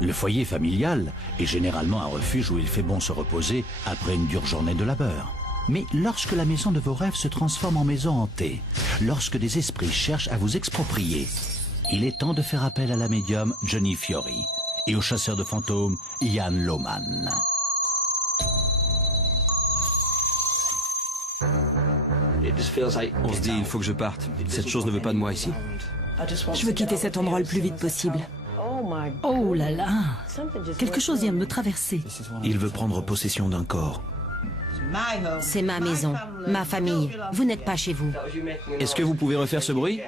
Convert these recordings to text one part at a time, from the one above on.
Le foyer familial est généralement un refuge où il fait bon se reposer après une dure journée de labeur. Mais lorsque la maison de vos rêves se transforme en maison hantée, lorsque des esprits cherchent à vous exproprier, il est temps de faire appel à la médium Johnny Fiori et au chasseur de fantômes Ian Lohman. On se dit, il faut que je parte. Cette chose ne veut pas de moi ici. Je veux quitter cet endroit le plus vite possible. Oh là là! Quelque chose vient de me traverser. Il veut prendre possession d'un corps. C'est ma maison, ma famille. Vous n'êtes pas chez vous. Est-ce que vous pouvez refaire ce bruit?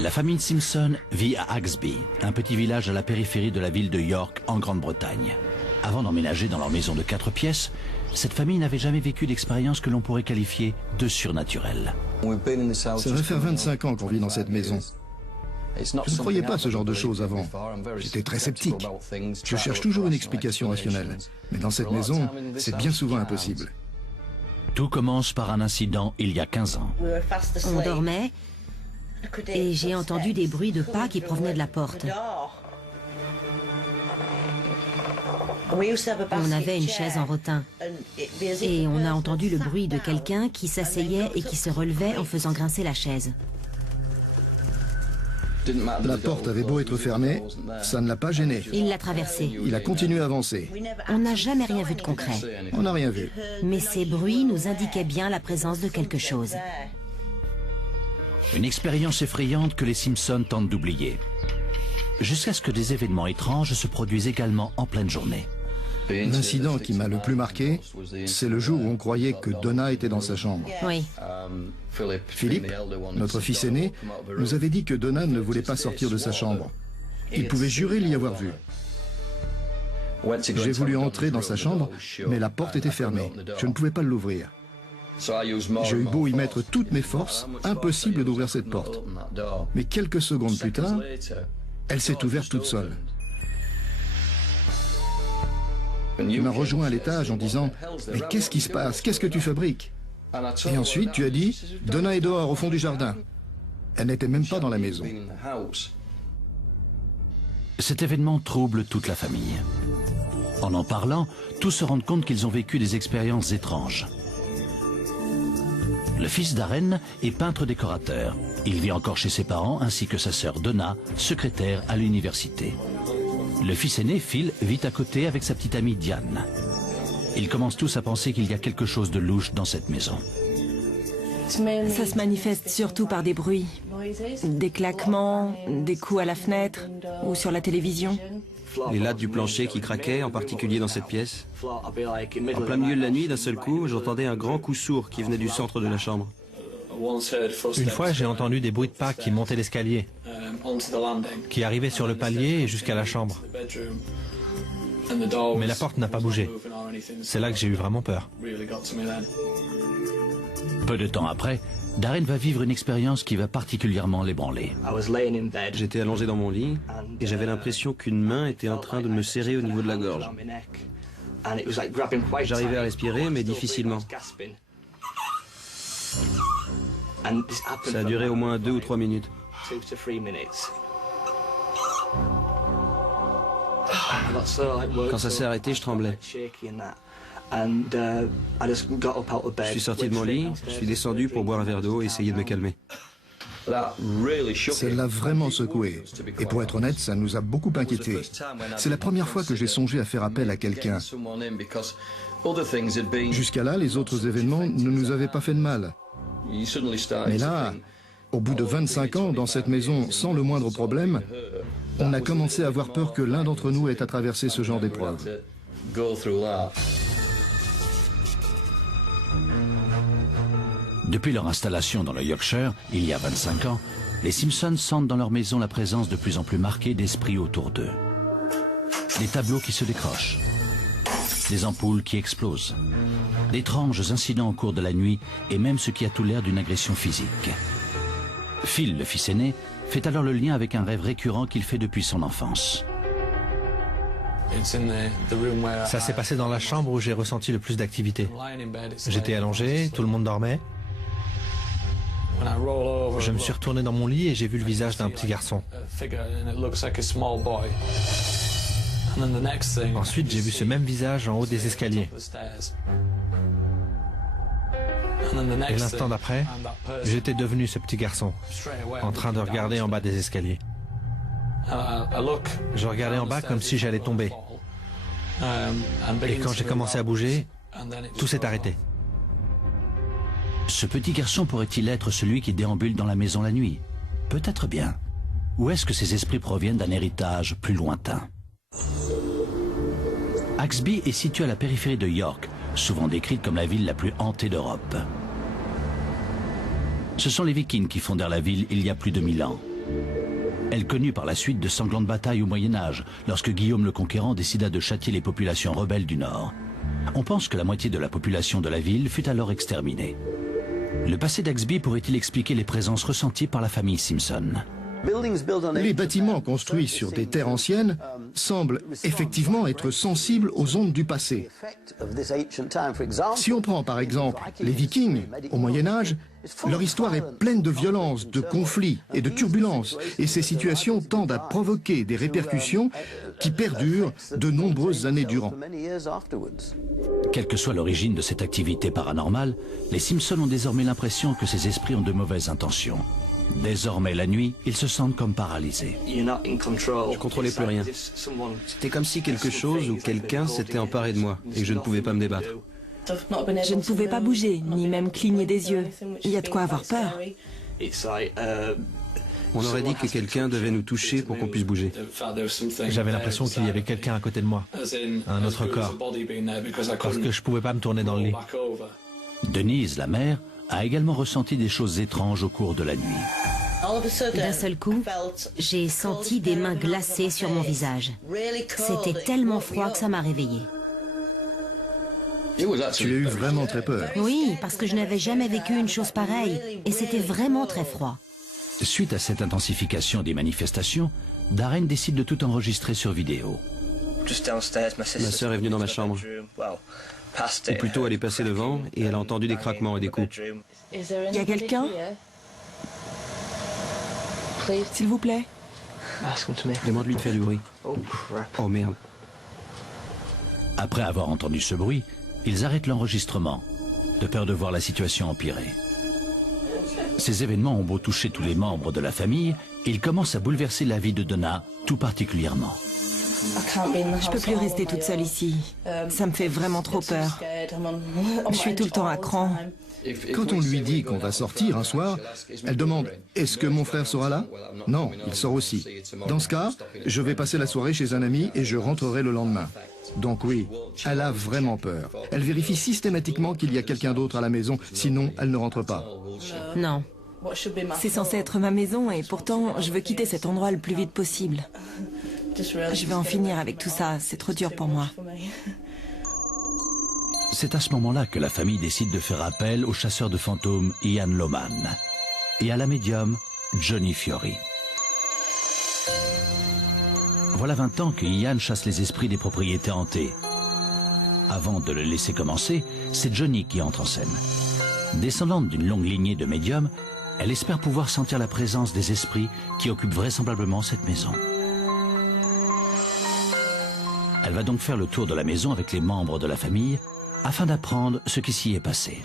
La famille Simpson vit à Axby, un petit village à la périphérie de la ville de York, en Grande-Bretagne. Avant d'emménager dans leur maison de 4 pièces, cette famille n'avait jamais vécu d'expérience que l'on pourrait qualifier de surnaturelle. Ça va faire 25 ans qu'on vit dans cette maison. Je ne croyais pas à ce genre de choses avant. J'étais très sceptique. Je cherche toujours une explication rationnelle. Mais dans cette maison, c'est bien souvent impossible. Tout commence par un incident il y a 15 ans. On dormait et j'ai entendu des bruits de pas qui provenaient de la porte. On avait une chaise en rotin et on a entendu le bruit de quelqu'un qui s'asseyait et qui se relevait en faisant grincer la chaise. La porte avait beau être fermée, ça ne l'a pas gêné. Il l'a traversée. Il a continué à avancer. On n'a jamais rien vu de concret. On n'a rien vu. Mais ces bruits nous indiquaient bien la présence de quelque chose. Une expérience effrayante que les Simpsons tentent d'oublier. Jusqu'à ce que des événements étranges se produisent également en pleine journée. L'incident qui m'a le plus marqué, c'est le jour où on croyait que Donna était dans sa chambre. Oui. Philippe, notre fils aîné, nous avait dit que Donna ne voulait pas sortir de sa chambre. Il pouvait jurer l'y avoir vue. J'ai voulu entrer dans sa chambre, mais la porte était fermée. Je ne pouvais pas l'ouvrir. J'ai eu beau y mettre toutes mes forces, impossible d'ouvrir cette porte. Mais quelques secondes plus tard, elle s'est ouverte toute seule. Tu m'as rejoint à l'étage en disant « Mais qu'est-ce qui se passe? Qu'est-ce que tu fabriques ?» Et ensuite, tu as dit « Donna est dehors, au fond du jardin. » Elle n'était même pas dans la maison. Cet événement trouble toute la famille. En parlant, tous se rendent compte qu'ils ont vécu des expériences étranges. Le fils Darren est peintre décorateur. Il vit encore chez ses parents ainsi que sa sœur Donna, secrétaire à l'université. Le fils aîné, Phil, vit à côté avec sa petite amie Diane. Ils commencent tous à penser qu'il y a quelque chose de louche dans cette maison. Ça se manifeste surtout par des bruits, des claquements, des coups à la fenêtre ou sur la télévision. Les lattes du plancher qui craquaient, en particulier dans cette pièce. En plein milieu de la nuit, d'un seul coup, j'entendais un grand coup sourd qui venait du centre de la chambre. Une fois, j'ai entendu des bruits de pas qui montaient l'escalier, qui arrivaient sur le palier et jusqu'à la chambre. Mais la porte n'a pas bougé. C'est là que j'ai eu vraiment peur. Peu de temps après, Darren va vivre une expérience qui va particulièrement l'ébranler. J'étais allongé dans mon lit et j'avais l'impression qu'une main était en train de me serrer au niveau de la gorge. J'arrivais à respirer, mais difficilement. Ça a duré au moins 2 ou 3 minutes. Quand ça s'est arrêté, je tremblais. Je suis sorti de mon lit, je suis descendu pour boire un verre d'eau et essayer de me calmer. Ça l'a vraiment secoué. Et pour être honnête, ça nous a beaucoup inquiétés. C'est la première fois que j'ai songé à faire appel à quelqu'un. Jusqu'à là, les autres événements ne nous avaient pas fait de mal. Mais là, au bout de 25 ans, dans cette maison, sans le moindre problème, on a commencé à avoir peur que l'un d'entre nous ait à traverser ce genre d'épreuve. Depuis leur installation dans le Yorkshire, il y a 25 ans, les Simpsons sentent dans leur maison la présence de plus en plus marquée d'esprits autour d'eux. Des tableaux qui se décrochent, des ampoules qui explosent, d'étranges incidents au cours de la nuit et même ce qui a tout l'air d'une agression physique. Phil, le fils aîné, fait alors le lien avec un rêve récurrent qu'il fait depuis son enfance. Ça s'est passé dans la chambre où j'ai ressenti le plus d'activité. J'étais allongé, tout le monde dormait. Je me suis retourné dans mon lit et j'ai vu le visage d'un petit garçon. Ensuite, j'ai vu ce même visage en haut des escaliers. Et l'instant d'après, j'étais devenu ce petit garçon, en train de regarder en bas des escaliers. Je regardais en bas comme si j'allais tomber. Et quand j'ai commencé à bouger, tout s'est arrêté. Ce petit garçon pourrait-il être celui qui déambule dans la maison la nuit? Peut-être bien. Ou est-ce que ces esprits proviennent d'un héritage plus lointain? Axby est située à la périphérie de York, souvent décrite comme la ville la plus hantée d'Europe. Ce sont les Vikings qui fondèrent la ville il y a plus de 1000 ans. Elle connut par la suite de sanglantes batailles au Moyen-Âge, lorsque Guillaume le Conquérant décida de châtier les populations rebelles du Nord. On pense que la moitié de la population de la ville fut alors exterminée. Le passé d'Axby pourrait-il expliquer les présences ressenties par la famille Simpson? Les bâtiments construits sur des terres anciennes semblent effectivement être sensibles aux ondes du passé. Si on prend par exemple les Vikings au Moyen-Âge, leur histoire est pleine de violence, de conflits et de turbulences, et ces situations tendent à provoquer des répercussions qui perdurent de nombreuses années durant. Quelle que soit l'origine de cette activité paranormale, les Simpson ont désormais l'impression que ces esprits ont de mauvaises intentions. Désormais, la nuit, ils se sentent comme paralysés. Je contrôlais plus rien. C'était comme si quelque chose ou quelqu'un s'était emparé de moi et que je ne pouvais pas me débattre. Je ne pouvais pas bouger, ni même cligner des yeux. Il y a de quoi avoir peur. On aurait dit que quelqu'un devait nous toucher pour qu'on puisse bouger. J'avais l'impression qu'il y avait quelqu'un à côté de moi, un autre corps, parce que je ne pouvais pas me tourner dans le lit. Denise, la mère, a également ressenti des choses étranges au cours de la nuit. D'un seul coup, j'ai senti des mains glacées sur mon visage. C'était tellement froid que ça m'a réveillée. Tu as eu vraiment très peur. Oui, parce que je n'avais jamais vécu une chose pareille, et c'était vraiment très froid. Suite à cette intensification des manifestations, Darren décide de tout enregistrer sur vidéo. Ma sœur est venue dans ma chambre. Ou plutôt, elle est passée devant et elle a entendu des craquements et des coups. Il y a quelqu'un? S'il vous plaît. Demande-lui de faire du bruit. Oh merde. Après avoir entendu ce bruit, ils arrêtent l'enregistrement, de peur de voir la situation empirer. Ces événements ont beau toucher tous les membres de la famille, ils commencent à bouleverser la vie de Donna, tout particulièrement. Je peux plus rester toute seule ici. Ça me fait vraiment trop peur. Je suis tout le temps à cran. Quand on lui dit qu'on va sortir un soir, elle demande « Est-ce que mon frère sera là ?» Non, il sort aussi. Dans ce cas, je vais passer la soirée chez un ami et je rentrerai le lendemain. Donc oui, elle a vraiment peur. Elle vérifie systématiquement qu'il y a quelqu'un d'autre à la maison, sinon elle ne rentre pas. Non. C'est censé être ma maison et pourtant je veux quitter cet endroit le plus vite possible. Je vais en finir avec tout ça, c'est trop dur pour moi. C'est à ce moment-là que la famille décide de faire appel au chasseur de fantômes Ian Loman et à la médium Johnny Fiori. Voilà 20 ans que Ian chasse les esprits des propriétés hantées. Avant de le laisser commencer, c'est Johnny qui entre en scène. Descendante d'une longue lignée de médiums, elle espère pouvoir sentir la présence des esprits qui occupent vraisemblablement cette maison. Elle va donc faire le tour de la maison avec les membres de la famille afin d'apprendre ce qui s'y est passé.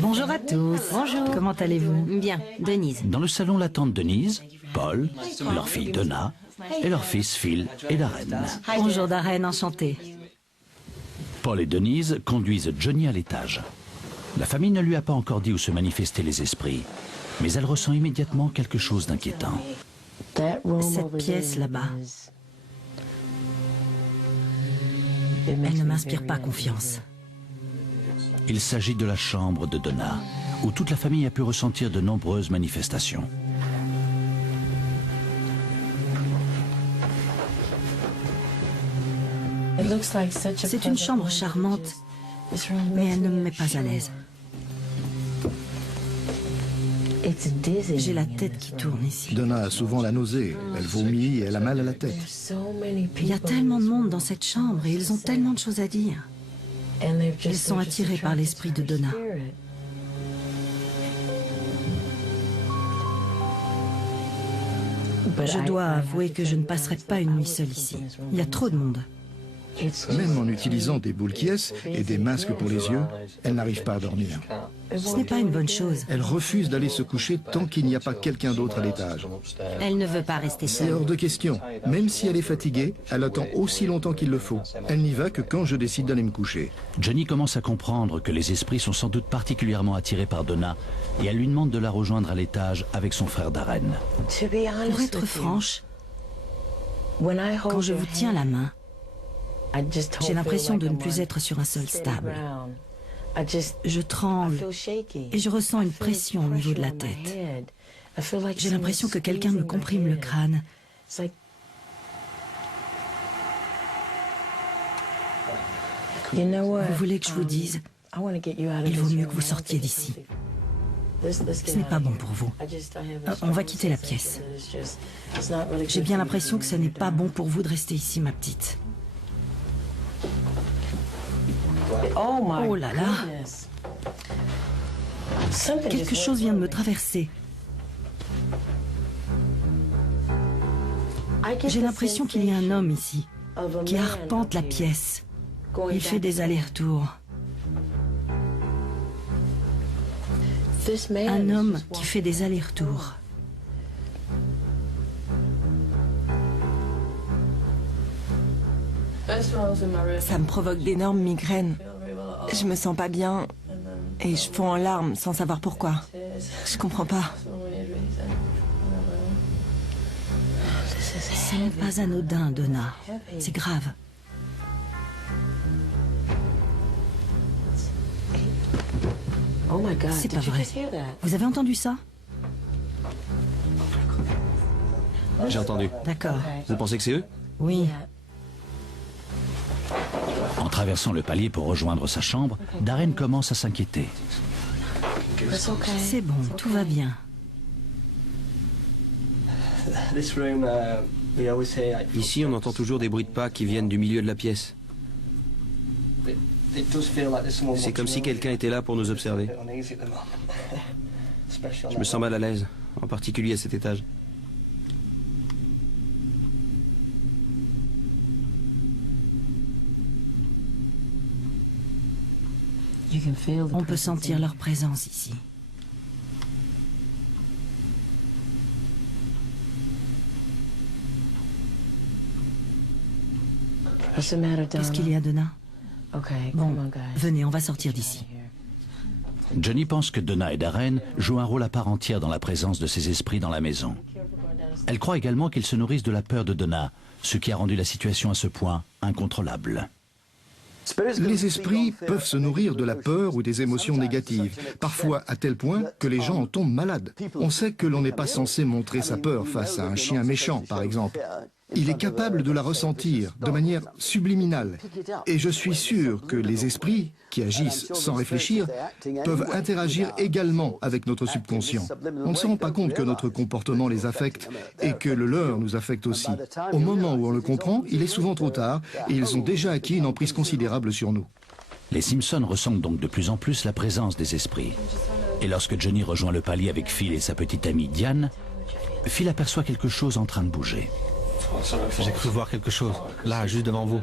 Bonjour à tous. Bonjour. Comment allez-vous? Bien, Denise. Dans le salon l'attendent Denise, Paul, leur fille Donna et leur fils Phil et Darren. Bonjour Darren, enchantée. Paul et Denise conduisent Johnny à l'étage. La famille ne lui a pas encore dit où se manifestaient les esprits, mais elle ressent immédiatement quelque chose d'inquiétant. Cette pièce là-bas, elle ne m'inspire pas confiance. Il s'agit de la chambre de Donna, où toute la famille a pu ressentir de nombreuses manifestations. C'est une chambre charmante, mais elle ne me met pas à l'aise. J'ai la tête qui tourne ici. Donna a souvent la nausée, elle vomit et elle a mal à la tête. Il y a tellement de monde dans cette chambre et ils ont tellement de choses à dire. Ils sont attirés par l'esprit de Donna. Je dois avouer que je ne passerai pas une nuit seule ici. Il y a trop de monde. Même en utilisant des boules qui et des masques pour les yeux, elle n'arrive pas à dormir. Ce n'est pas une bonne chose. Elle refuse d'aller se coucher tant qu'il n'y a pas quelqu'un d'autre à l'étage. Elle ne veut pas rester C'est seule. hors de question. Même si elle est fatiguée, elle attend aussi longtemps qu'il le faut. Elle n'y va que quand je décide d'aller me coucher. Johnny commence à comprendre que les esprits sont sans doute particulièrement attirés par Donna et elle lui demande de la rejoindre à l'étage avec son frère Darren. Pour être franche, quand je vous tiens la main, j'ai l'impression de ne plus être sur un sol stable. Je tremble et je ressens une pression au niveau de la tête. J'ai l'impression que quelqu'un me comprime le crâne. Vous voulez que je vous dise, il vaut mieux que vous sortiez d'ici. Ce n'est pas bon pour vous. On va quitter la pièce. J'ai bien l'impression que ce n'est pas bon pour vous de rester ici, ma petite. Oh là là! Quelque chose vient de me traverser. J'ai l'impression qu'il y a un homme ici, qui arpente la pièce. Il fait des allers-retours. Un homme qui fait des allers-retours. Ça me provoque d'énormes migraines. Je me sens pas bien et je fonds en larmes sans savoir pourquoi. Je comprends pas. Ce n'est pas anodin, Donna. C'est grave. C'est pas vrai. Vous avez entendu ça? J'ai entendu. D'accord. Vous pensez que c'est eux? Oui. En traversant le palier pour rejoindre sa chambre, Darren commence à s'inquiéter. C'est bon, tout va bien. Ici, on entend toujours des bruits de pas qui viennent du milieu de la pièce. C'est comme si quelqu'un était là pour nous observer. Je me sens mal à l'aise, en particulier à cet étage. On peut sentir leur présence ici. Qu'est-ce qu'il y a, Donna? Bon, venez, on va sortir d'ici. Johnny pense que Donna et Darren jouent un rôle à part entière dans la présence de ces esprits dans la maison. Elle croit également qu'ils se nourrissent de la peur de Donna, ce qui a rendu la situation à ce point incontrôlable. Les esprits peuvent se nourrir de la peur ou des émotions négatives, parfois à tel point que les gens en tombent malades. On sait que l'on n'est pas censé montrer sa peur face à un chien méchant, par exemple. Il est capable de la ressentir de manière subliminale. Et je suis sûr que les esprits, qui agissent sans réfléchir, peuvent interagir également avec notre subconscient. On ne se rend pas compte que notre comportement les affecte et que le leur nous affecte aussi. Au moment où on le comprend, il est souvent trop tard et ils ont déjà acquis une emprise considérable sur nous. Les Simpsons ressentent donc de plus en plus la présence des esprits. Et lorsque Johnny rejoint le palier avec Phil et sa petite amie Diane, Phil aperçoit quelque chose en train de bouger. J'ai cru voir quelque chose, là, juste devant vous.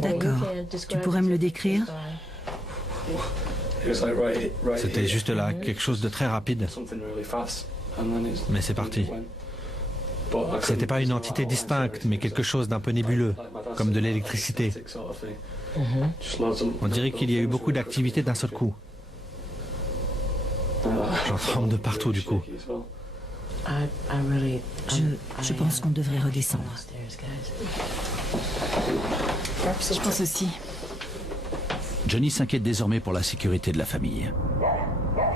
D'accord. Tu pourrais me le décrire? C'était juste là, quelque chose de très rapide. Mais c'est parti. C'était pas une entité distincte, mais quelque chose d'un peu nébuleux, comme de l'électricité. On dirait qu'il y a eu beaucoup d'activité d'un seul coup. J'en tremble de partout du coup. Je pense qu'on devrait redescendre. Je pense aussi. Johnny s'inquiète désormais pour la sécurité de la famille.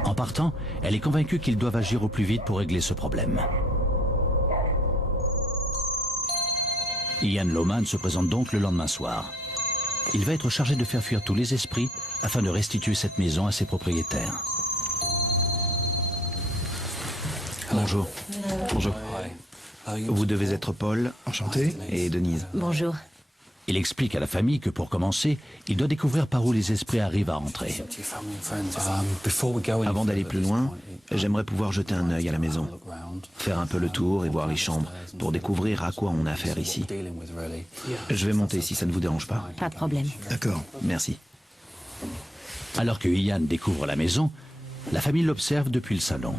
En partant, elle est convaincue qu'ils doivent agir au plus vite pour régler ce problème. Ian Lohman se présente donc le lendemain soir. Il va être chargé de faire fuir tous les esprits afin de restituer cette maison à ses propriétaires. Bonjour. Bonjour. Vous devez être Paul. Enchanté. Et Denise. Bonjour. Il explique à la famille que pour commencer, il doit découvrir par où les esprits arrivent à entrer. Avant d'aller plus loin, j'aimerais pouvoir jeter un œil à la maison, faire un peu le tour et voir les chambres, pour découvrir à quoi on a affaire ici. Je vais monter si ça ne vous dérange pas. Pas de problème. D'accord. Merci. Alors que Ian découvre la maison, la famille l'observe depuis le salon.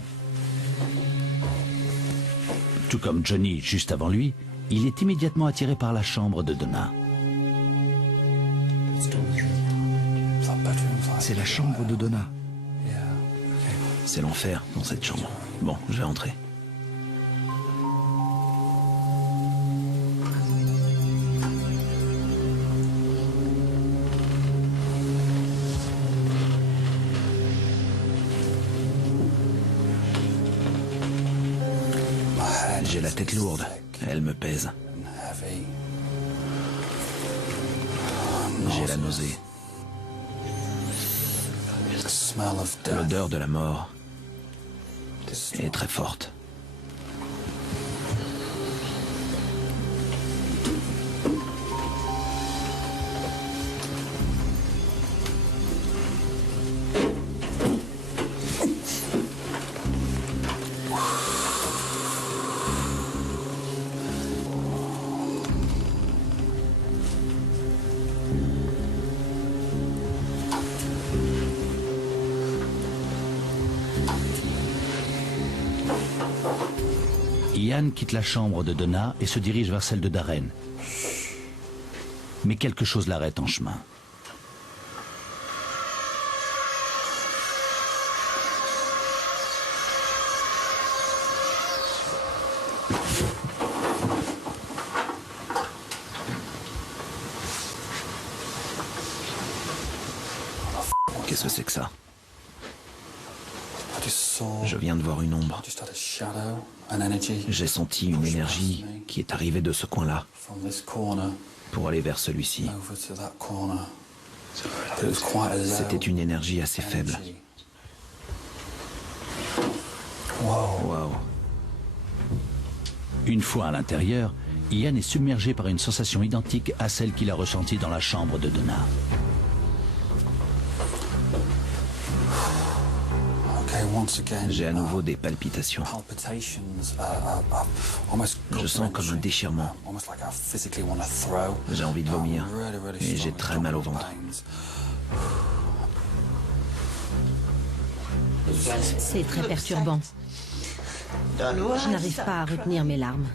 Tout comme Johnny juste avant lui, il est immédiatement attiré par la chambre de Donna. C'est la chambre de Donna. C'est l'enfer dans cette chambre. Bon, je vais entrer. J'ai la tête lourde, elle me pèse. J'ai la nausée. L'odeur de la mort est très forte. Ian quitte la chambre de Donna et se dirige vers celle de Darren. Mais quelque chose l'arrête en chemin. Qu'est-ce que c'est que ça? Je viens de voir une ombre. J'ai senti une énergie qui est arrivée de ce coin-là pour aller vers celui-ci. C'était une énergie assez faible. Wow. Une fois à l'intérieur, Ian est submergé par une sensation identique à celle qu'il a ressentie dans la chambre de Donna. J'ai à nouveau des palpitations. Je sens comme un déchirement. J'ai envie de vomir et j'ai très mal au ventre. C'est très perturbant. Je n'arrive pas à retenir mes larmes.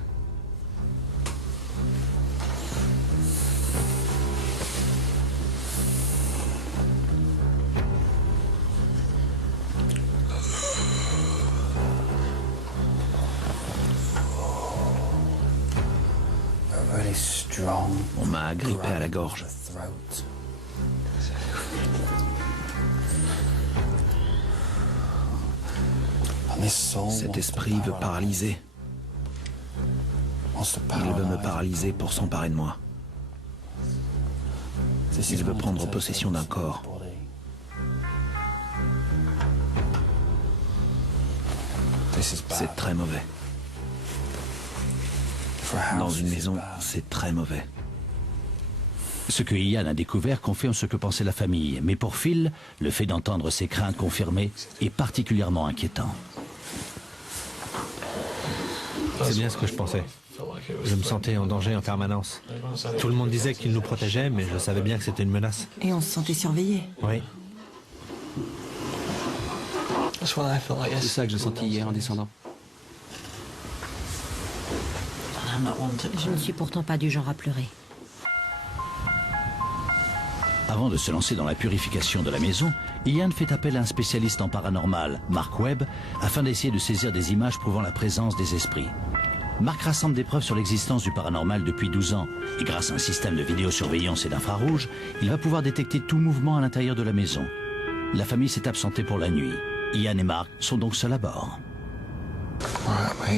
On m'a agrippé à la gorge. Cet esprit veut paralyser. Il veut me paralyser pour s'emparer de moi. Il veut prendre possession d'un corps. C'est très mauvais. Dans une maison, c'est très mauvais. Ce que Ian a découvert confirme ce que pensait la famille, mais pour Phil, le fait d'entendre ses craintes confirmées est particulièrement inquiétant. C'est bien ce que je pensais. Je me sentais en danger en permanence. Tout le monde disait qu'il nous protégeait, mais je savais bien que c'était une menace. Et on se sentait surveillé. Oui. C'est ça que j'ai senti hier en descendant. Je ne suis pourtant pas du genre à pleurer. Avant de se lancer dans la purification de la maison, Ian fait appel à un spécialiste en paranormal, Mark Webb, afin d'essayer de saisir des images prouvant la présence des esprits. Mark rassemble des preuves sur l'existence du paranormal depuis 12 ans, et grâce à un système de vidéosurveillance et d'infrarouge, il va pouvoir détecter tout mouvement à l'intérieur de la maison. La famille s'est absentée pour la nuit. Ian et Mark sont donc seuls à bord.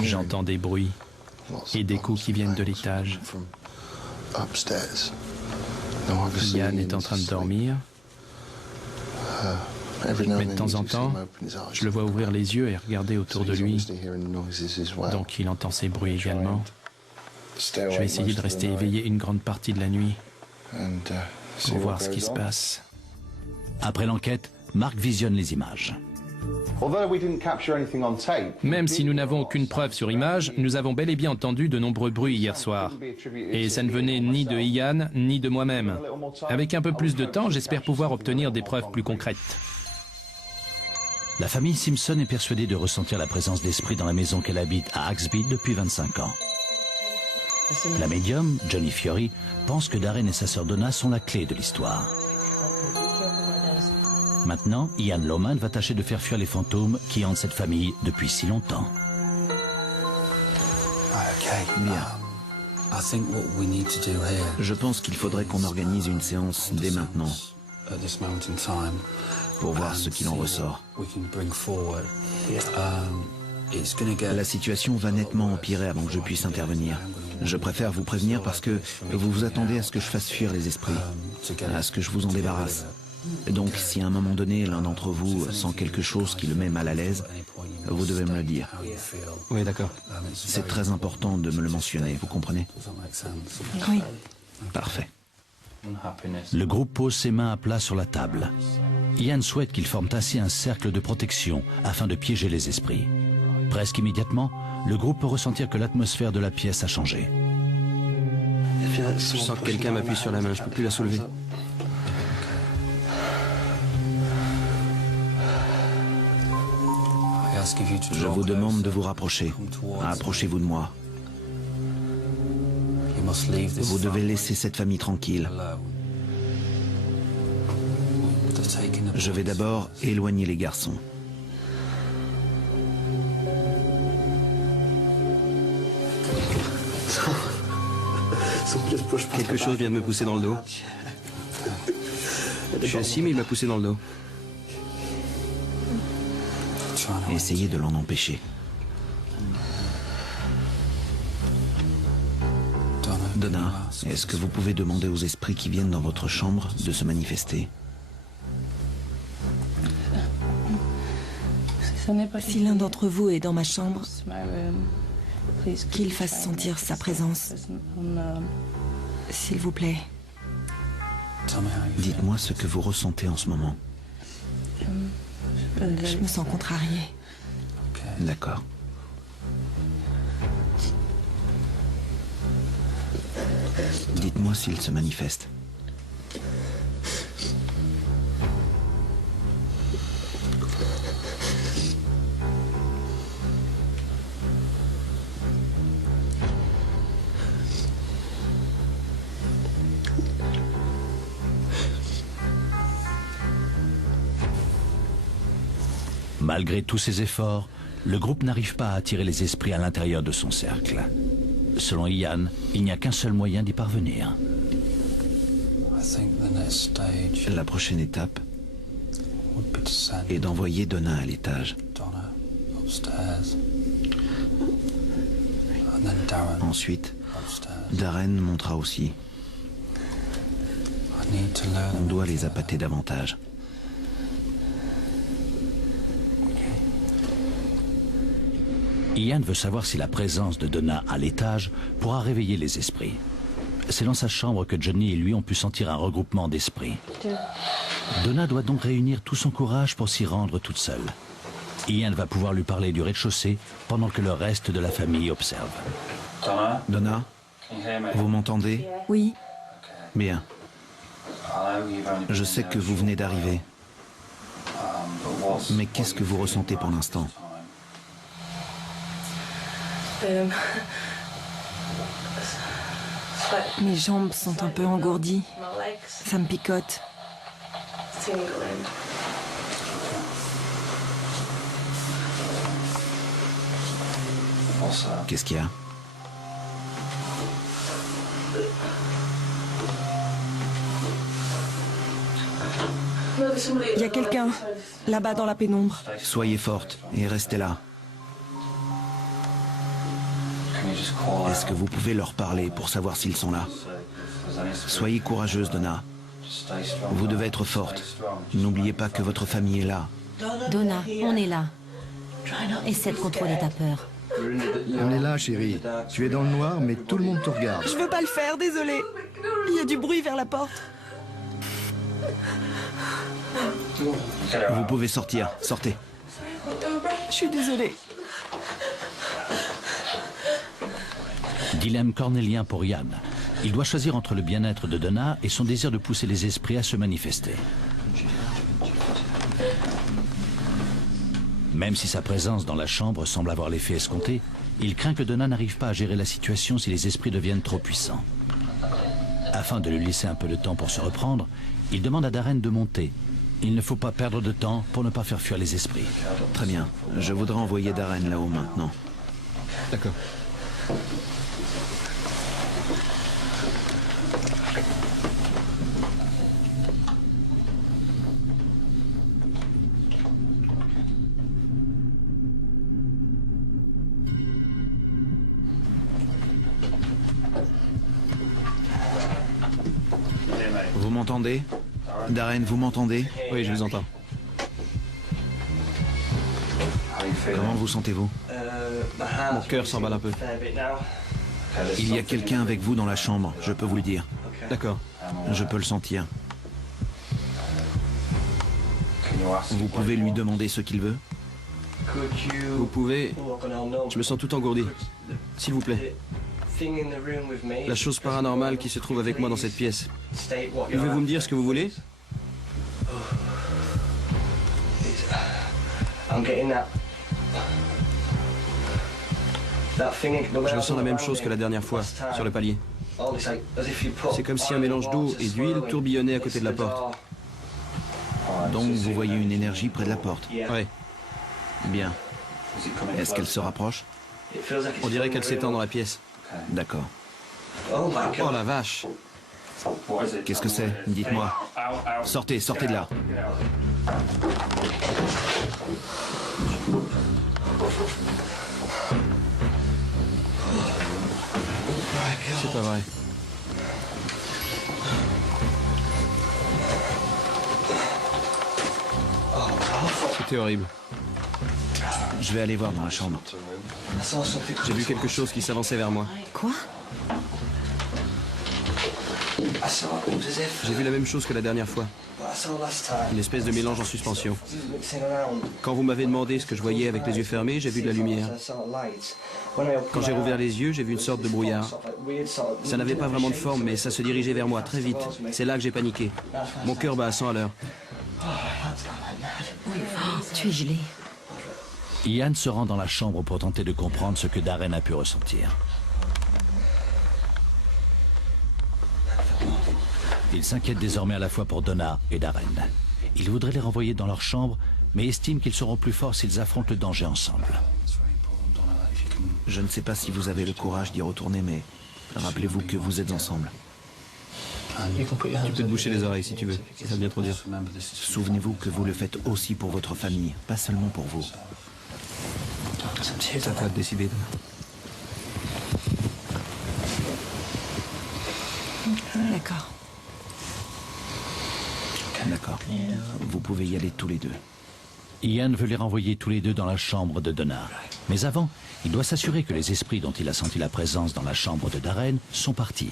J'entends des bruits et des coups qui viennent de l'étage. Ian est en train de dormir. Mais de temps en temps, je le vois ouvrir les yeux et regarder autour de lui. Donc il entend ces bruits également. Je vais essayer de rester éveillé une grande partie de la nuit pour voir ce qui se passe. Après l'enquête, Mark visionne les images. Même si nous n'avons aucune preuve sur image, nous avons bel et bien entendu de nombreux bruits hier soir. Et ça ne venait ni de Ian, ni de moi-même. Avec un peu plus de temps, j'espère pouvoir obtenir des preuves plus concrètes. La famille Simpson est persuadée de ressentir la présence d'esprit dans la maison qu'elle habite à Axby depuis 25 ans. La médium, Johnny Fiori, pense que Darren et sa sœur Donna sont la clé de l'histoire. Maintenant, Ian Lohman va tâcher de faire fuir les fantômes qui hantent cette famille depuis si longtemps. Bien. Je pense qu'il faudrait qu'on organise une séance dès maintenant pour voir ce qu'il en ressort. La situation va nettement empirer avant que je puisse intervenir. Je préfère vous prévenir parce que vous vous attendez à ce que je fasse fuir les esprits, à ce que je vous en débarrasse. Donc si à un moment donné l'un d'entre vous sent quelque chose qui le met mal à l'aise, vous devez me le dire. Oui, d'accord. C'est très important de me le mentionner, vous comprenez? Oui. Parfait. Le groupe pose ses mains à plat sur la table. Ian souhaite qu'ils forment ainsi un cercle de protection afin de piéger les esprits. Presque immédiatement, le groupe peut ressentir que l'atmosphère de la pièce a changé. Je sens que quelqu'un m'appuie sur la main, je ne peux plus la soulever. Je vous demande de vous rapprocher. Approchez-vous de moi. Vous devez laisser cette famille tranquille. Je vais d'abord éloigner les garçons. Quelque chose vient de me pousser dans le dos. Je suis assis, mais il m'a poussé dans le dos. Essayez de l'en empêcher. Donna, est-ce que vous pouvez demander aux esprits qui viennent dans votre chambre de se manifester? Si l'un d'entre vous est dans ma chambre, qu'il fasse sentir sa présence. S'il vous plaît. Dites-moi ce que vous ressentez en ce moment. Je me sens contrariée. D'accord. Dites-moi s'il se manifeste. Malgré tous ses efforts, le groupe n'arrive pas à attirer les esprits à l'intérieur de son cercle. Selon Ian, il n'y a qu'un seul moyen d'y parvenir. La prochaine étape est d'envoyer Donna à l'étage. Ensuite, Darren montera aussi. On doit les appâter davantage. Ian veut savoir si la présence de Donna à l'étage pourra réveiller les esprits. C'est dans sa chambre que Johnny et lui ont pu sentir un regroupement d'esprits. Donna doit donc réunir tout son courage pour s'y rendre toute seule. Ian va pouvoir lui parler du rez-de-chaussée pendant que le reste de la famille observe. Donna, vous m'entendez? Oui. Bien. Je sais que vous venez d'arriver. Mais qu'est-ce que vous ressentez pour l'instant? Mes jambes sont un peu engourdies. Ça me picote. Qu'est-ce qu'il y a? Il y a quelqu'un là-bas dans la pénombre. Soyez forte et restez là. Est-ce que vous pouvez leur parler pour savoir s'ils sont là? Soyez courageuse, Donna. Vous devez être forte. N'oubliez pas que votre famille est là. Donna, on est là. Essaie de contrôler ta peur. On est là, chérie. Tu es dans le noir, mais tout le monde te regarde. Je veux pas le faire, désolé. Il y a du bruit vers la porte. Vous pouvez sortir. Sortez. Je suis désolée. Dilemme cornélien pour Ian. Il doit choisir entre le bien-être de Donna et son désir de pousser les esprits à se manifester. Même si sa présence dans la chambre semble avoir l'effet escompté, il craint que Donna n'arrive pas à gérer la situation si les esprits deviennent trop puissants. Afin de lui laisser un peu de temps pour se reprendre, il demande à Darren de monter. Il ne faut pas perdre de temps pour ne pas faire fuir les esprits. Très bien. Je voudrais envoyer Darren là-haut maintenant. D'accord. Vous m'entendez? Darren, vous m'entendez? Oui, je vous entends. Comment vous sentez-vous? Mon cœur s'emballe un peu. Il y a quelqu'un avec vous dans la chambre, je peux vous le dire. D'accord. Je peux le sentir. Vous pouvez lui demander ce qu'il veut? Vous pouvez... Je me sens tout engourdi. S'il vous plaît. La chose paranormale qui se trouve avec moi dans cette pièce. Pouvez-vous me dire ce que vous voulez? Je ressens la même chose que la dernière fois, sur le palier. C'est comme si un mélange d'eau et d'huile tourbillonnait à côté de la porte. Donc vous voyez une énergie près de la porte? Oui. Bien. Est-ce qu'elle se rapproche? On dirait qu'elle s'étend dans la pièce. D'accord. Oh la vache! Qu'est-ce que c'est? Dites-moi. Sortez, sortez de là. C'est pas vrai. C'était horrible. Je vais aller voir dans la chambre. J'ai vu quelque chose qui s'avançait vers moi. Quoi? J'ai vu la même chose que la dernière fois. Une espèce de mélange en suspension. Quand vous m'avez demandé ce que je voyais avec les yeux fermés, j'ai vu de la lumière. Quand j'ai rouvert les yeux, j'ai vu une sorte de brouillard. Ça n'avait pas vraiment de forme, mais ça se dirigeait vers moi très vite. C'est là que j'ai paniqué. Mon cœur bat à 100 à l'heure. Tu es gelé. Ian se rend dans la chambre pour tenter de comprendre ce que Darren a pu ressentir. Il s'inquiète désormais à la fois pour Donna et Darren. Il voudrait les renvoyer dans leur chambre, mais estime qu'ils seront plus forts s'ils affrontent le danger ensemble. Je ne sais pas si vous avez le courage d'y retourner, mais rappelez-vous que vous êtes ensemble. Tu peux te boucher les oreilles si tu veux, si ça veut bien trop dire. Souvenez-vous que vous le faites aussi pour votre famille, pas seulement pour vous. C'est à toi de décider. D'accord. D'accord. Vous pouvez y aller tous les deux. Ian veut les renvoyer tous les deux dans la chambre de Donna. Mais avant, il doit s'assurer que les esprits dont il a senti la présence dans la chambre de Darren sont partis.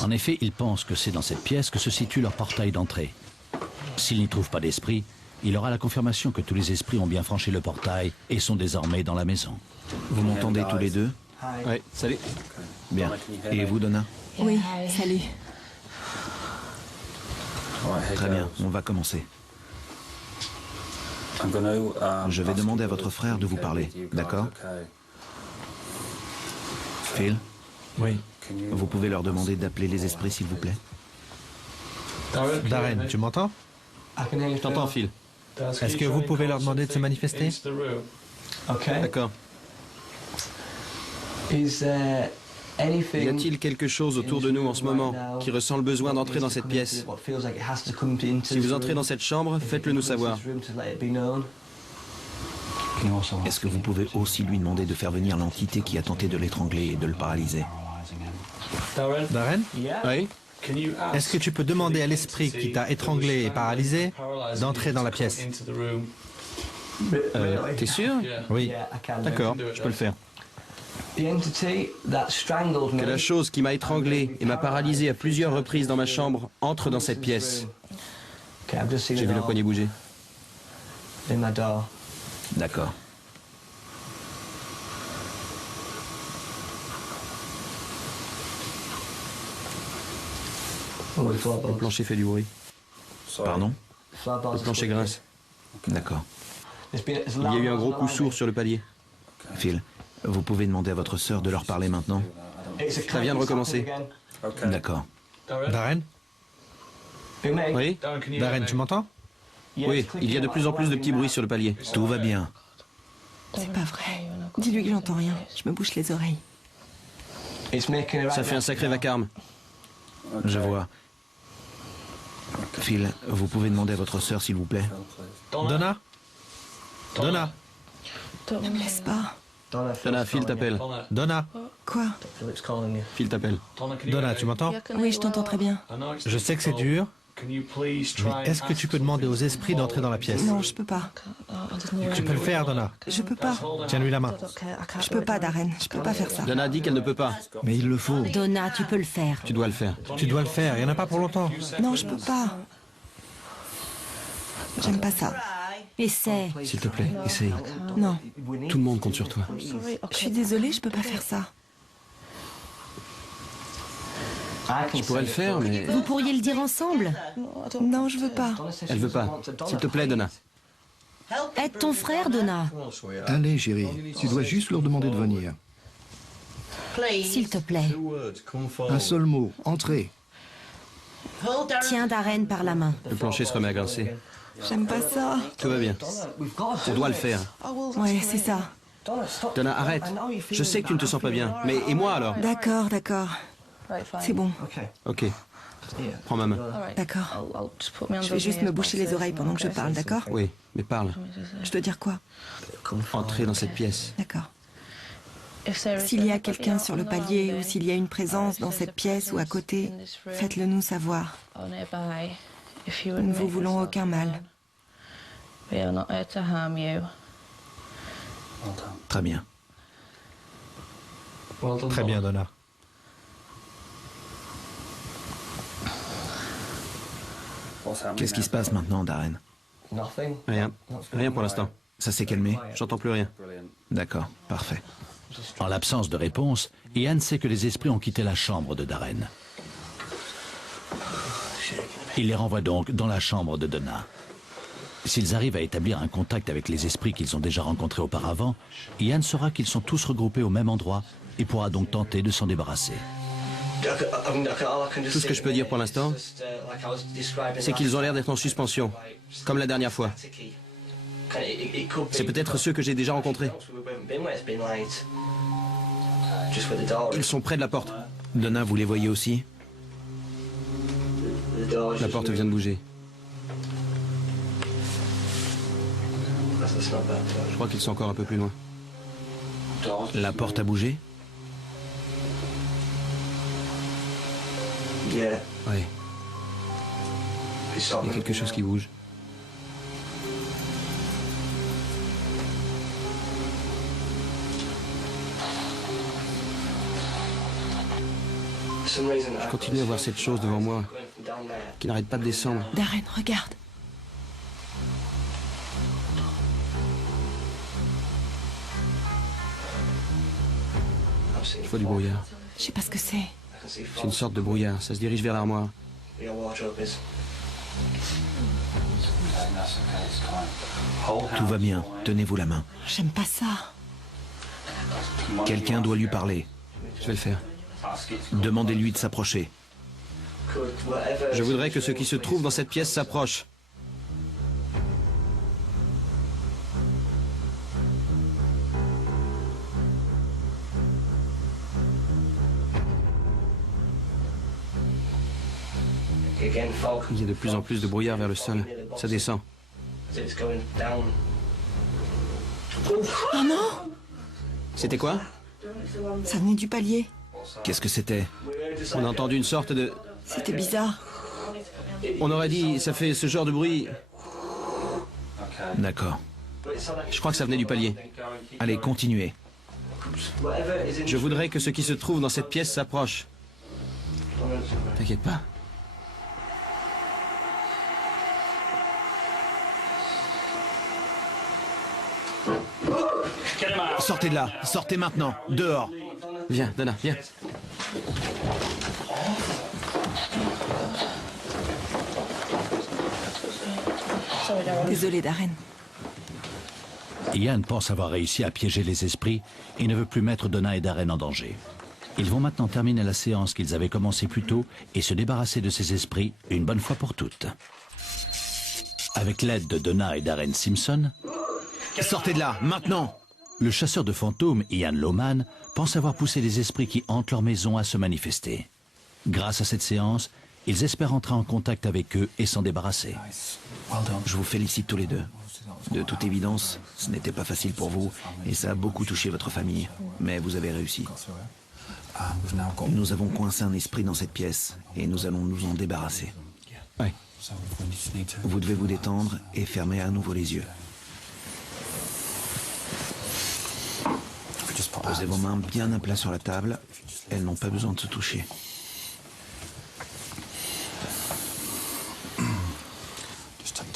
En effet, il pense que c'est dans cette pièce que se situe leur portail d'entrée. S'il n'y trouve pas d'esprit, il aura la confirmation que tous les esprits ont bien franchi le portail et sont désormais dans la maison. Vous m'entendez tous les deux? Oui, salut. Bien. Et vous, Donna? Oui, salut. Très bien, on va commencer. Je vais demander à votre frère de vous parler, d'accord? Phil? Oui. Vous pouvez leur demander d'appeler les esprits, s'il vous plaît? Darren, tu m'entends? Je t'entends, Phil. Est-ce que vous pouvez leur demander de se manifester? D'accord. Y a-t-il quelque chose autour de nous en ce moment qui ressent le besoin d'entrer dans cette pièce? Si vous entrez dans cette chambre, faites-le nous savoir. Est-ce que vous pouvez aussi lui demander de faire venir l'entité qui a tenté de l'étrangler et de le paralyser? Darren? Oui? Est-ce que tu peux demander à l'esprit qui t'a étranglé et paralysé d'entrer dans la pièce? T'es sûr? Oui. D'accord, je peux le faire. Que la chose qui m'a étranglé et m'a paralysé à plusieurs reprises dans ma chambre entre dans cette pièce. J'ai vu le poignet bouger. D'accord. Le plancher fait du bruit. Pardon? Le plancher grince. D'accord. Il y a eu un gros coup sourd sur le palier. Phil, vous pouvez demander à votre sœur de leur parler maintenant? Ça vient de recommencer. D'accord. Darren? Oui? Darren, tu m'entends? Oui, il y a de plus en plus de petits bruits sur le palier. Tout va bien. C'est pas vrai. Dis-lui que j'entends rien. Je me bouche les oreilles. Ça fait un sacré vacarme. Je vois. Phil, vous pouvez demander à votre sœur, s'il vous plaît? Donna? Donna? Ne me laisse pas. Donna, Phil t'appelle. Donna? Quoi? Phil t'appelle. Donna, tu m'entends? Oui, je t'entends très bien. Je sais que c'est dur, mais est-ce que tu peux demander aux esprits d'entrer dans la pièce? Non, je peux pas. Tu peux le faire, Donna. Je peux pas. Tiens-lui la main. Je peux pas, Darren. Je peux pas faire ça. Donna dit qu'elle ne peut pas. Mais il le faut. Donna, tu peux le faire. Tu dois le faire. Tu dois le faire, il n'y en a pas pour longtemps. Non, je peux pas. J'aime pas ça. Essaie. S'il te plaît, essaye. Non. Tout le monde compte sur toi. Je suis désolée, je peux pas faire ça. Je pourrais le faire, mais... Vous pourriez le dire ensemble. Non, je veux pas. Elle veut pas. S'il te plaît, Donna. Aide ton frère, Donna. Allez, chérie, tu dois juste leur demander de venir. S'il te plaît. Un seul mot, entrez. Tiens Darren par la main. Le plancher se remet à grincer. J'aime pas ça. Tout va bien. On doit le faire. Ouais, c'est ça. Donna, arrête. Je sais que tu ne te sens pas bien. Mais et moi alors? D'accord, d'accord. C'est bon. Ok. Prends ma main. D'accord. Je vais juste me boucher les oreilles pendant que je parle, d'accord? Oui, mais parle. Je dois dire quoi? Entrez dans cette pièce. D'accord. S'il y a quelqu'un sur le palier ou s'il y a une présence dans cette pièce ou à côté, faites-le nous savoir. Nous ne vous voulons aucun mal. Très bien. Très bien, Donna. Qu'est-ce qui se passe maintenant, Darren? Rien. Rien pour l'instant. Ça s'est calmé? J'entends plus rien. D'accord, parfait. En l'absence de réponse, Ian sait que les esprits ont quitté la chambre de Darren. Il les renvoie donc dans la chambre de Donna. S'ils arrivent à établir un contact avec les esprits qu'ils ont déjà rencontrés auparavant, Ian saura qu'ils sont tous regroupés au même endroit et pourra donc tenter de s'en débarrasser. Tout ce que je peux dire pour l'instant, c'est qu'ils ont l'air d'être en suspension, comme la dernière fois. C'est peut-être ceux que j'ai déjà rencontrés. Ils sont près de la porte. Donna, vous les voyez aussi? La porte vient de bouger. Je crois qu'ils sont encore un peu plus loin. La porte a bougé? Oui. Il y a quelque chose qui bouge. Je continue à voir cette chose devant moi, qui n'arrête pas de descendre. Darren, regarde. Je vois du brouillard. Je sais pas ce que c'est. C'est une sorte de brouillard, ça se dirige vers l'armoire. Tout va bien, tenez-vous la main. J'aime pas ça. Quelqu'un doit lui parler. Je vais le faire. Demandez-lui de s'approcher. Je voudrais que ceux qui se trouvent dans cette pièce s'approchent. Il y a de plus en plus de brouillard vers le sol. Ça descend. Oh non! C'était quoi? Ça venait du palier. Qu'est-ce que c'était? On a entendu une sorte de... C'était bizarre. On aurait dit, ça fait ce genre de bruit. D'accord. Je crois que ça venait du palier. Allez, continuez. Je voudrais que ce qui se trouve dans cette pièce s'approche. T'inquiète pas. Sortez de là, sortez maintenant, dehors. Viens, Dana, viens. Désolée, Darren. Ian pense avoir réussi à piéger les esprits et ne veut plus mettre Donna et Darren en danger. Ils vont maintenant terminer la séance qu'ils avaient commencée plus tôt et se débarrasser de ces esprits une bonne fois pour toutes. Avec l'aide de Donna et Darren Simpson, sortez de là, maintenant. Le chasseur de fantômes, Ian Lohman, pense avoir poussé les esprits qui hantent leur maison à se manifester. Grâce à cette séance, ils espèrent entrer en contact avec eux et s'en débarrasser. Je vous félicite tous les deux. De toute évidence, ce n'était pas facile pour vous et ça a beaucoup touché votre famille. Mais vous avez réussi. Nous avons coincé un esprit dans cette pièce et nous allons nous en débarrasser. Oui. Vous devez vous détendre et fermer à nouveau les yeux. Posez vos mains bien à plat sur la table. Elles n'ont pas besoin de se toucher.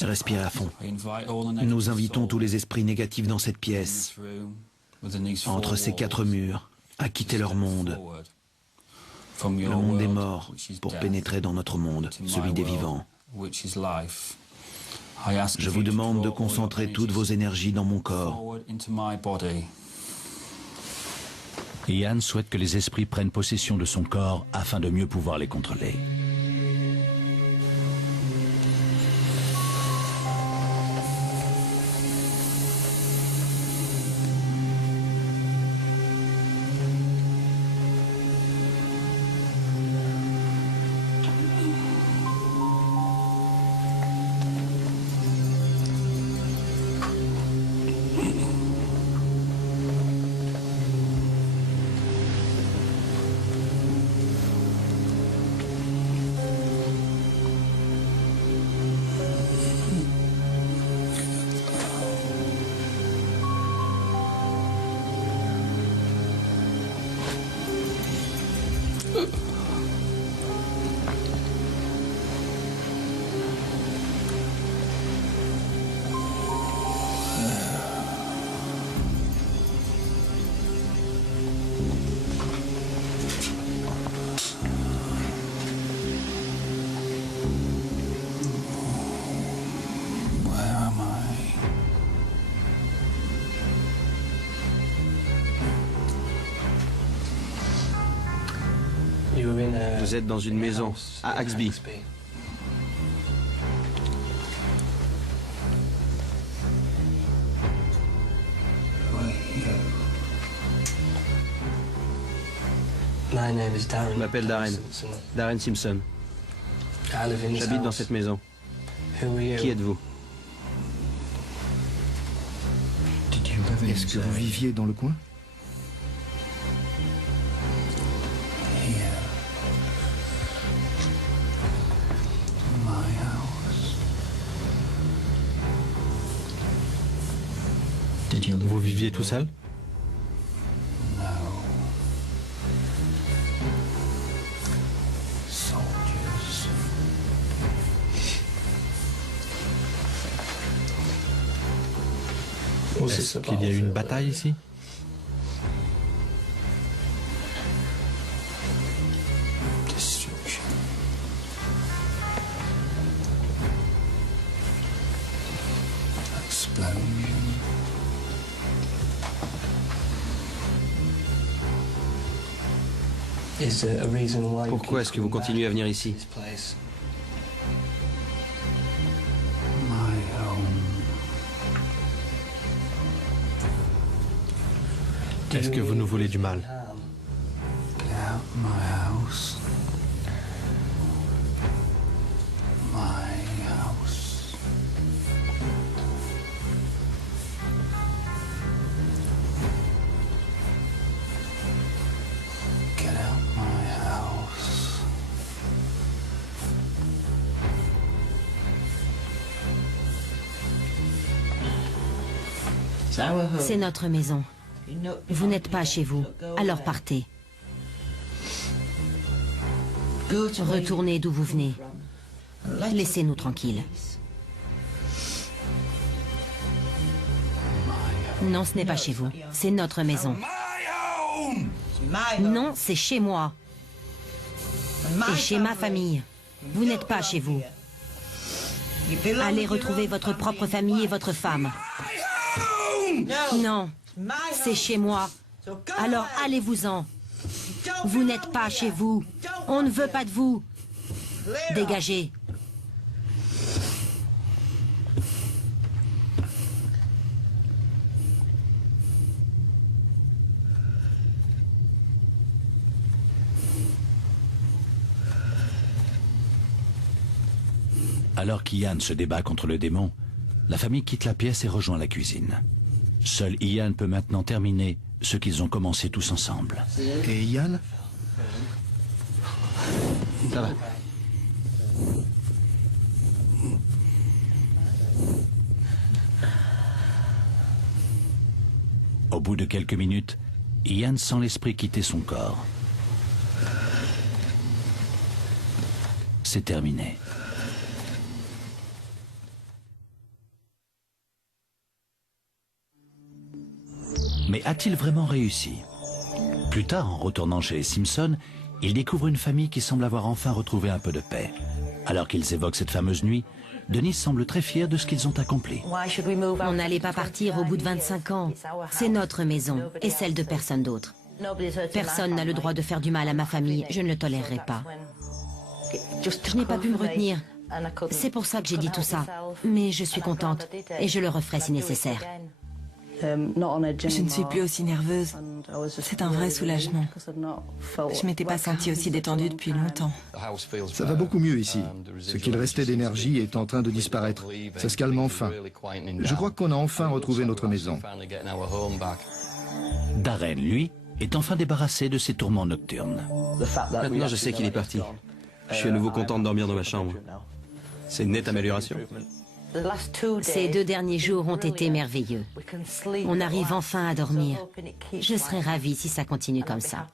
Respirez à fond. Nous invitons tous les esprits négatifs dans cette pièce, entre ces 4 murs, à quitter leur monde, le monde des morts, pour pénétrer dans notre monde, celui des vivants. Je vous demande de concentrer toutes vos énergies dans mon corps. Ian souhaite que les esprits prennent possession de son corps afin de mieux pouvoir les contrôler. Vous êtes dans une maison à Axby. Je m'appelle Darren. Darren Simpson. J'habite dans cette maison. Qui êtes-vous? Est-ce que vous viviez dans le coin? Vous viviez tout seul? Est-ce qu'il y a eu une bataille ici? Pourquoi est-ce que vous continuez à venir ici? Est-ce que vous nous voulez du mal? C'est notre maison. Vous n'êtes pas chez vous, alors partez. Retournez d'où vous venez. Laissez-nous tranquilles. Non, ce n'est pas chez vous. C'est notre maison. Non, c'est chez moi. Et chez ma famille. Vous n'êtes pas chez vous. Allez retrouver votre propre famille et votre femme. Non, c'est chez moi. Alors allez-vous-en. Vous n'êtes pas chez vous. On ne veut pas de vous. Dégagez. Alors qu'Ian se débat contre le démon, la famille quitte la pièce et rejoint la cuisine. Seul Ian peut maintenant terminer ce qu'ils ont commencé tous ensemble. Et Ian? Ça va. Au bout de quelques minutes, Ian sent l'esprit quitter son corps. C'est terminé. Mais a-t-il vraiment réussi? Plus tard, en retournant chez les Simpson, il découvre une famille qui semble avoir enfin retrouvé un peu de paix. Alors qu'ils évoquent cette fameuse nuit, Denise semble très fière de ce qu'ils ont accompli. On n'allait pas partir au bout de 25 ans. C'est notre maison et celle de personne d'autre. Personne n'a le droit de faire du mal à ma famille. Je ne le tolérerai pas. Je n'ai pas pu me retenir. C'est pour ça que j'ai dit tout ça. Mais je suis contente et je le referai si nécessaire. Je ne suis plus aussi nerveuse. C'est un vrai soulagement. Je m'étais pas sentie aussi détendue depuis longtemps. Ça va beaucoup mieux ici. Ce qu'il restait d'énergie est en train de disparaître. Ça se calme enfin. Je crois qu'on a enfin retrouvé notre maison. Darren, lui, est enfin débarrassé de ses tourments nocturnes. Maintenant, je sais qu'il est parti. Je suis à nouveau content de dormir dans ma chambre. C'est une nette amélioration. Ces 2 derniers jours ont été merveilleux. On arrive enfin à dormir. Je serais ravie si ça continue comme ça.